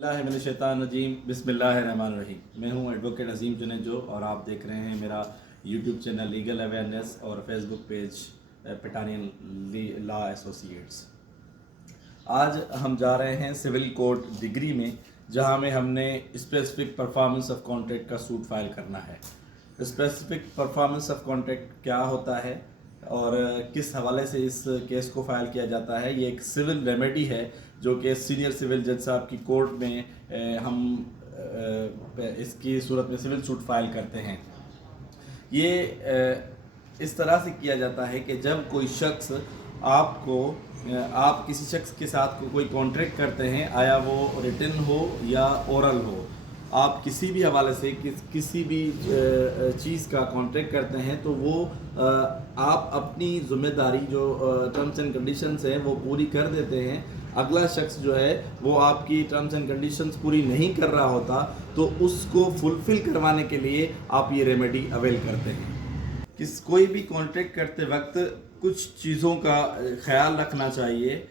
बिस्मिल्लाहिर्रहमानिर्रहीम बिस्मिल्लाहिर्रहमानिर्रहीम। मैं हूं एडवोकेट अजीम जुनेजो और आप देख रहे हैं मेरा यूट्यूब चैनल लीगल अवेयरनेस और फेसबुक पेज पठानियन लॉ एसोसिएट्स। आज हम जा रहे हैं सिविल कोर्ट डिग्री में, जहां में हमने स्पेसिफिक परफॉर्मेंस ऑफ कॉन्ट्रैक्ट का सूट फाइल करना है। स्पेसिफिक परफॉर्मेंस ऑफ कॉन्ट्रैक्ट क्या होता है और किस हवाले से इस केस को फाइल किया जाता है, ये एक सिविल रेमेडी है जो कि सीनियर सिविल जज साहब की कोर्ट में हम इसकी सूरत में सिविल सूट फाइल करते हैं। ये इस तरह से किया जाता है कि जब कोई शख्स आप किसी शख्स के साथ कोई कॉन्ट्रैक्ट करते हैं, आया वो रिटन हो या ओरल हो, आप किसी भी हवाले से किसी भी चीज़ का कॉन्ट्रैक्ट करते हैं तो वो आप अपनी ज़िम्मेदारी जो टर्म्स एंड कंडीशंस हैं वो पूरी कर देते हैं। अगला शख्स जो है वो आपकी टर्म्स एंड कंडीशंस पूरी नहीं कर रहा होता तो उसको फुलफ़िल करवाने के लिए आप ये रेमेडी अवेल करते हैं। कोई भी कॉन्ट्रैक्ट करते वक्त कुछ चीज़ों का ख्याल रखना चाहिए,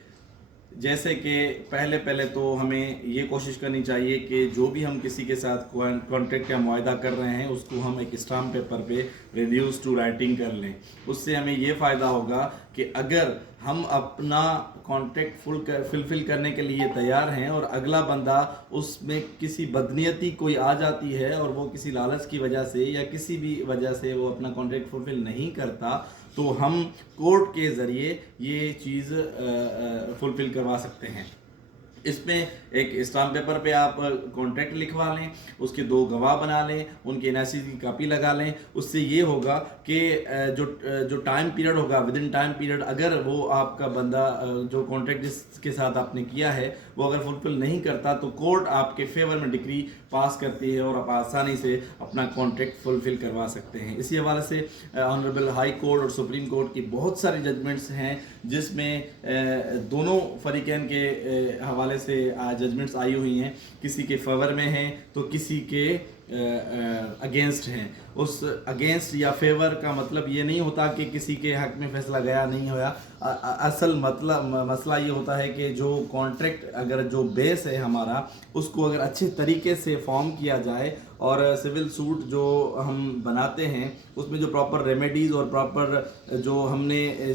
जैसे कि पहले तो हमें ये कोशिश करनी चाहिए कि जो भी हम किसी के साथ कॉन्ट्रैक्ट या मुआहदा कर रहे हैं उसको हम एक स्टाम्प पेपर पे रिड्यूस टू राइटिंग कर लें। उससे हमें ये फ़ायदा होगा कि अगर हम अपना कॉन्ट्रैक्ट फुलफ़िल करने के लिए तैयार हैं और अगला बंदा उसमें किसी बदनीयती कोई आ जाती है और वो किसी लालच की वजह से या किसी भी वजह से वो अपना कॉन्ट्रैक्ट फुलफ़िल नहीं करता, तो हम कोर्ट के ज़रिए ये चीज़ फुलफ़िल करवा सकते हैं। इसमें एक स्टाम्प पेपर पे आप कॉन्ट्रैक्ट लिखवा लें, उसके 2 गवाह बना लें, उनके एनआईसी की कॉपी लगा लें। उससे ये होगा कि जो टाइम पीरियड होगा, विद इन टाइम पीरियड अगर वो आपका बंदा जो कॉन्ट्रैक्ट जिसके साथ आपने किया है वो अगर फुलफ़िल नहीं करता तो कोर्ट आपके फेवर में डिक्री पास करती है और आप आसानी से अपना कॉन्ट्रैक्ट फुलफ़िल करवा सकते हैं। इसी हवाले से ऑनरेबल हाई कोर्ट और सुप्रीम कोर्ट की बहुत सारी जजमेंट्स हैं जिसमें दोनों फरीकैन के हवाले से जजमेंट्स आई हुई हैं। किसी के फेवर में हैं तो किसी के अगेंस्ट हैं। उस अगेंस्ट या फेवर का मतलब ये नहीं होता कि किसी के हक में फैसला गया नहीं होया। असल मसला ये होता है कि जो कॉन्ट्रैक्ट अगर जो बेस है हमारा उसको अगर अच्छे तरीके से फॉर्म किया जाए और सिविल सूट जो हम बनाते हैं उसमें जो प्रॉपर रेमेडीज़ और प्रॉपर जो हमने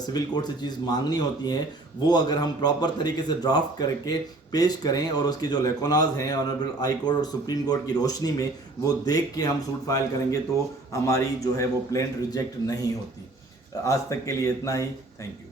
सिविल कोर्ट से चीज़ मांगनी होती हैं वो अगर हम प्रॉपर तरीके से ड्राफ्ट करके पेश करें और उसके जो लेकोनाज हैं ऑनरेबल हाई कोर्ट और सुप्रीम कोर्ट की रोशनी में वो देख के हम सूट फाइल करेंगे तो हमारी जो है वो प्लेंट रिजेक्ट नहीं होती। आज तक के लिए इतना ही। Thank you.